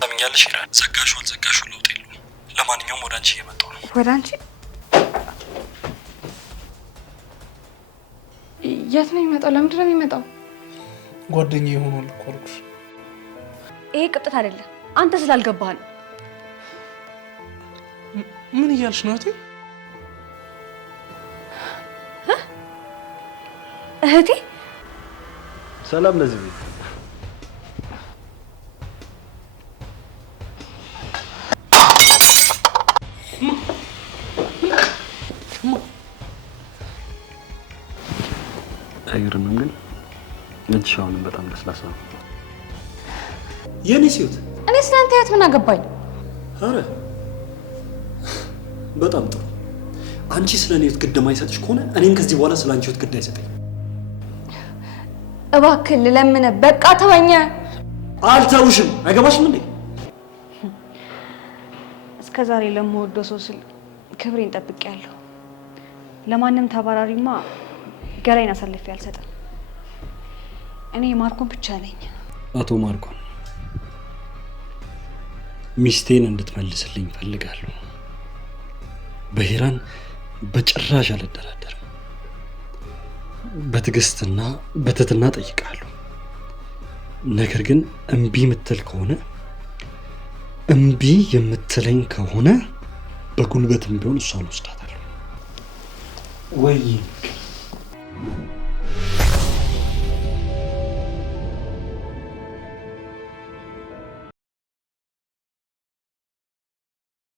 ታምኛለሽ ይላል። ዘጋሽው ለውጥ የለውም። ለማንኛውም ወደ አንቺ እየመጣሁ ነው። ወደ አንቺ? የት ነው የሚመጣው? ለምንድን ነው የሚመጣው? ጓደኛዬ ይሆናል እኮ አልኩሽ። ይሄ ቅጥት አይደለም፣ አንተ ስላልገባህ ነው። ምን እያልሽ ነው እህቴ? እህቴ? ሰላም ለዚህ ቤት። አይገርምም ግን እጅሽ አሁንም በጣም ለስላሳ ነው። የኔ ሲውት እኔ ስላንተ ያት ምን አገባኝ? አረ በጣም ጥሩ። አንቺ ስለ እኔ ግድ የማይሰጥሽ ከሆነ እኔም ከዚህ በኋላ ስለ አንቺ ግድ አይሰጠኝ። እባክህ ልለምነ፣ በቃ ተወኝ። አልተውሽም። አይገባሽም እንዴ? እስከ ዛሬ ለምወደው ሰው ስል ክብሬን ጠብቄያለሁ። ለማንም ተባራሪማ ገራይን አሳልፌ አልሰጥም። እኔ ማርኮን ብቻ ነኝ። አቶ ማርኮን ሚስቴን እንድትመልስልኝ ፈልጋለሁ። በሂራን በጭራሽ አልደራደርም። በትዕግስትና በትህትና ጠይቃለሁ። ነገር ግን እምቢ የምትል ከሆነ እምቢ የምትለኝ ከሆነ በጉልበትም ቢሆን እሷን ወስዳታለሁ። ወይ